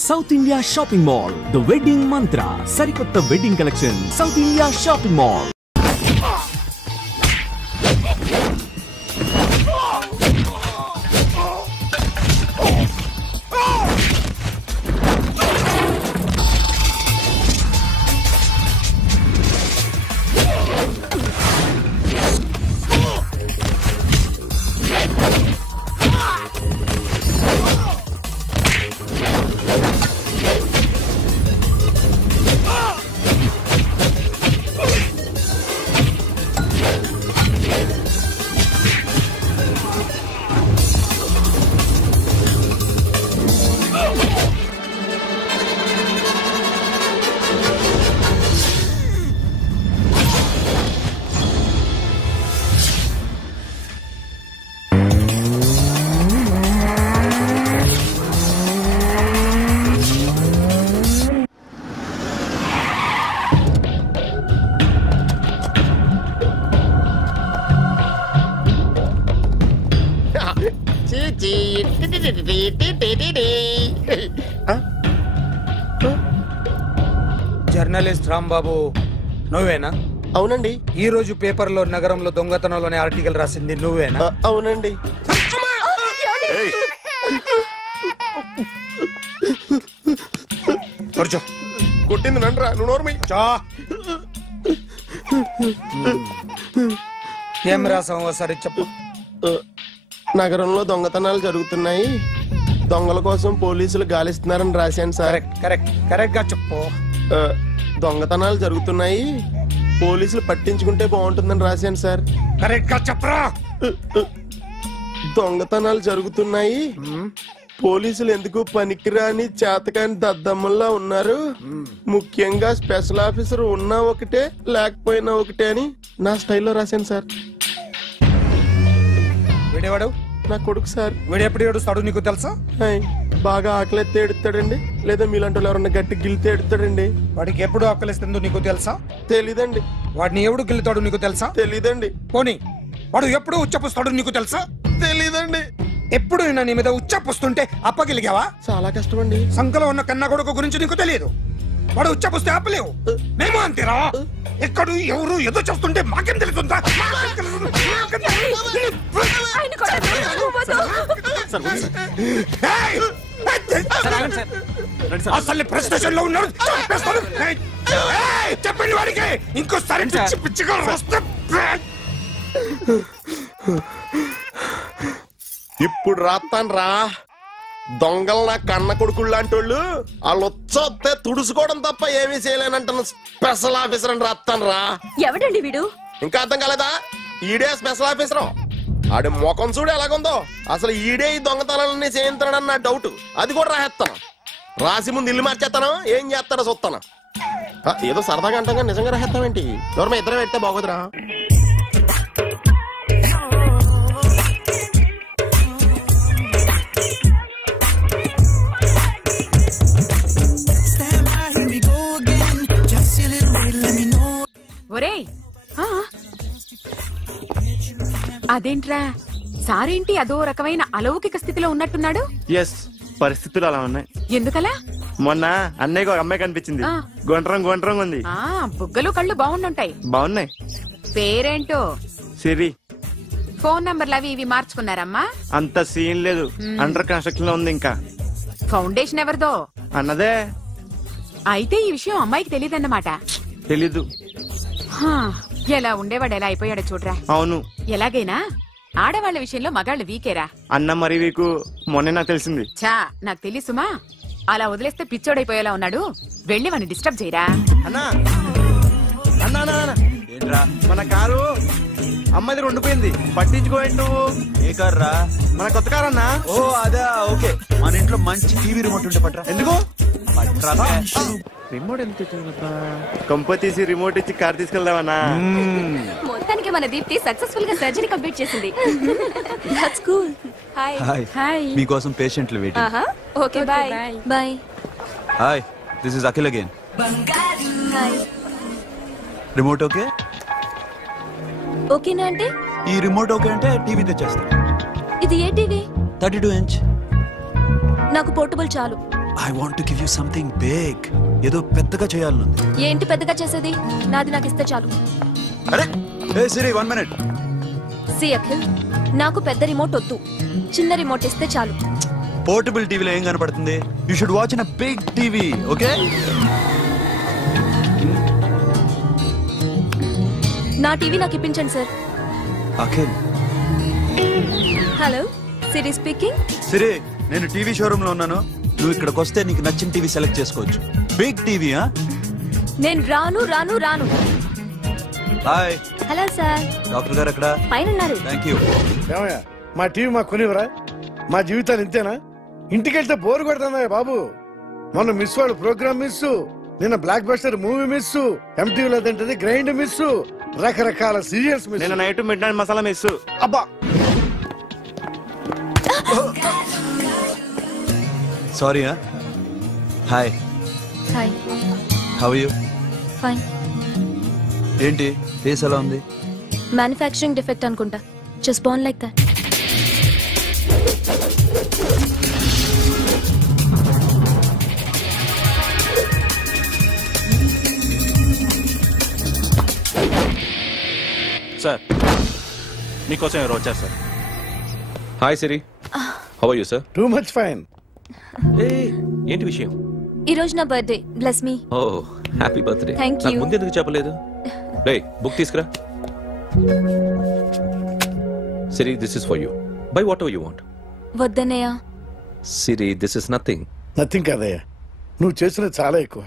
South India shopping mall the wedding మంత్ర సరికొత్త wedding collection south India shopping mall. Journalist Rambabu నువ్వేనా? అవునండి. ఈ రోజు పేపర్లో నగరంలో దొంగతనంలోనే ఆర్టికల్ రాసింది నువ్వేనా? అవునండి. కొట్టింది నండ్రా, నువ్వు నోర్మి. ఏం రాసావు ఒకసారి చెప్పు. నగరంలో దొంగతనాలు జరుగుతున్నాయి, దొంగల కోసం పోలీసులు గాలిస్తున్నారని రాశాను సార్. కరెక్ట్ గా చెప్పు. దొంగతనాలు జరుగుతున్నాయి, పోలీసులు పట్టించుకుంటే బాగుంటుందని రాశాను సార్. కరెక్ట్ గా చెప్పరా. దొంగతనాలు జరుగుతున్నాయి, పోలీసులు ఎందుకు పనికిరాని చేతకాని దద్దమ్మల్లా ఉన్నారు, ముఖ్యంగా స్పెషల్ ఆఫీసర్ ఉన్నా ఒకటే లేకపోయినా ఒకటే అని నా స్టైల్లో రాశాను సార్. వీడేవాడు? నా కొడుకు సార్. వీడు ఎప్పుడు ఏడుస్తాడు నీకు తెలుసా? బాగా ఆకలిస్తే ఎడుతాడండి, లేదా మీలాంటి వాళ్ళు ఎవరన్నా గట్టి గిల్లితే ఎడుతాడండి. వాడికి ఎప్పుడు ఆకలిస్తుందో నీకు తెలుసా? తెలీదండి. వాడిని ఎవడు గిల్లుతాడు నీకు తెలుసా? తెలీదండి. పోనీ వాడు ఎప్పుడు ఉచ్చపుస్తాడు నీకు తెలుసా? తెలీదండి. ఎప్పుడు నీ మీద ఉచ్చపుస్తుంటే అప్పగిలిగావా? చాలా కష్టమండి. సంకలో ఉన్న కన్నా కొడుకు గురించి నీకు తెలియదు. వాడు ఉచ్చపుస్తే ఆపలేవు. మేము అంతేరా. ఎక్కడు ఎవరు ఏదో చేస్తుంటే మాకేం తెలుస్తుందా? అసలు ప్రెస్ స్టేషన్ లో ఉన్నాడు. చెప్పండి వాడికి ఇంకోసారి పిచ్చి పిచ్చిగా వస్తే. ఇప్పుడు రాస్తాను రా. దొంగలు నా కన్న కొడుకుళ్ళు లాంటి వాళ్ళు వాళ్ళు వచ్చొస్తే తుడుచుకోవడం తప్ప ఏమీ చేయలేనంటున్న స్పెషల్ ఆఫీసర్ అని రాస్తాను రా. ఎవడండి వీడు? ఇంకా అర్థం కాలేదా? ఈడే స్పెషల్ ఆఫీసర్. ఆడి ముఖం చూడు ఎలాగుందో. అసలు ఈడే ఈ దొంగతనాలన్నీ చేయించాడని నా డౌట్. అది కూడా రాసేస్తాను. రాసి ముందు ఇల్లు మార్చేస్తాను, ఏం చేస్తాడో చూస్తాను. ఏదో సరదాగా అంటాం, నిజంగా రాసేస్తామేంటి? ఎవరన్నా ఇద్దరం పెడితే బాగోదురా. ఒరేయ్, అదేంట్రా సారేంటి అదో రకమైన అలౌకిక స్థితిలో ఉన్నట్టున్నాడు? ఎస్, పరిస్థితులు అలా ఉన్నాయి. ఎందుకలా? మొన్న అన్నయ్యకు ఒక అమ్మాయి కనిపించింది. గుండ్రం ఉంది. బుగ్గలు కళ్ళు బాగుండుంటాయి. బాగున్నాయి. పేరేంటో? సిరి. ఫోన్ నంబర్లు అవి ఇవి మార్చుకున్నారమ్మా? అంత సీన్ లేదు, అండర్ కన్స్ట్రక్షన్ లో ఉంది. ఇంకా ఫౌండేషన్ ఎవరిదో? అన్నదే. అయితే ఈ విషయం అమ్మాయికి తెలియదన్నమాట. తెలీదు. ఎలా ఉండేవాడు ఎలా అయిపోయాడో చూడరా. అవును. ఎలాగైనా ఆడవాళ్ల విషయంలో మగాళ్ళు వీకేరా. అన్న మరి వీకు మొన్నే నాకు తెలిసింది. చా, నాకు తెలుసుమా. అలా వదిలేస్తే పిచ్చోడైపోయేలా ఉన్నాడు. వెళ్ళి వాడిని డిస్టర్బ్ చేయరా. అన్నా మన కారు అమ్మాయిది ఉండిపోయింది, పట్టించుకోండి నువ్వు. ఏ కారు రా? మన కొత్త కారు అన్నా. ఓ అదా, ఓకే. మన ఇంట్లో మంచి టీవీ రిమోట్ ఉంటే పట్రా. ఎందుకు? పట్రా. రిమోట్ ఎంత కంప తీసి రిమోట్ ఇచ్చి కార్ తీసుకెళ్దామన్నా. మొత్తానికి మన దీప్తి సక్సెస్ఫుల్ గా సర్జరీ కంప్లీట్ చేసింది. That's cool. హాయ్. హాయ్. మీకోసం పేషెంట్లు waiting. Okay, bye. Bye. Hi, this is Akhil again. Hi. Remote okay? ఓకేనా అంటే? ఈ రిమోట్ ఓకే అంటే టీవీ తెచ్చేస్తా. ఇది ఏ టీవీ? 32 ఇంచ్. నాకు పోర్టబుల్ చాలు. I want to give you something big. ఏదో పెద్దగా చేయాలనుంది. ఏంటి పెద్దగా చేసేది? నాది నాకు ఇస్తే చాలు. అరే ఏ సిరి 1 minute. సి అఖిల్, నాకు పెద్ద రిమోట్ వద్దు, చిన్న రిమోట్ ఇస్తే చాలు. పోర్టబుల్ టీవీలో ఏం కనపడుతుంది? You should watch in a big TV. Okay, నా టీవీ నాకు ఇప్పించండి sir. Akhil. Hello, Siri speaking. Siri, నేను టీవీ షోరూమ్ లో ఉన్నాను. నువ్వు ఇక్కడికి వస్తే నీకు నచ్చిన టీవీ సెలెక్ట్ చేసుకోవచ్చు. Big TV. నేను రాను రాను రాను. హాయ్. Hello sir. డాక్టర్ గారు ఎక్కడ? పైన ఉన్నారు. Thank you. ఏమయ్యా, మా టీవీ మాకు కొనివరా? మా జీవితాలు ఇంతేనా? ఇంటికెళ్తే బోర్ కొడుతుందా బాబు? మొన్న మిస్ వాళ్ళు ప్రోగ్రామ్ మిస్, నిన్న బ్లాక్ బస్టర్ మూవీ మిస్, ఎంటీవీలో తింటది గ్రైండ్ మిస్, రకరకాల సీరియల్స్ మిస్. నిన్న night midnight masala miss. అబ్బా, sorry. Hi. Hi. How are you? Fine. ఏంటి ఫేస్ ఎలా ఉంది? మ్యానుఫ్యాక్చరింగ్ డిఫెక్ట్ అనుకుంటా. Just born like that. Sir, మీకోసం ఎవరు వచ్చారు sir? Hi Siri, how are you sir? Too much fine. ఏంటి విషయం? ఈ రోజు నా birthday. Bless me. Oh, happy birthday. Thank you. నాకు ముందు ఎందుకు చెప్పలేదు? రే, బుక్ తీసుకురా. Siri, this is for you. Buy whatever you want. వద్దనయ్య. Siri, this is nothing. Nothing కదయ్యా, నువ్వు చేసినది చాలా ఎక్కువ.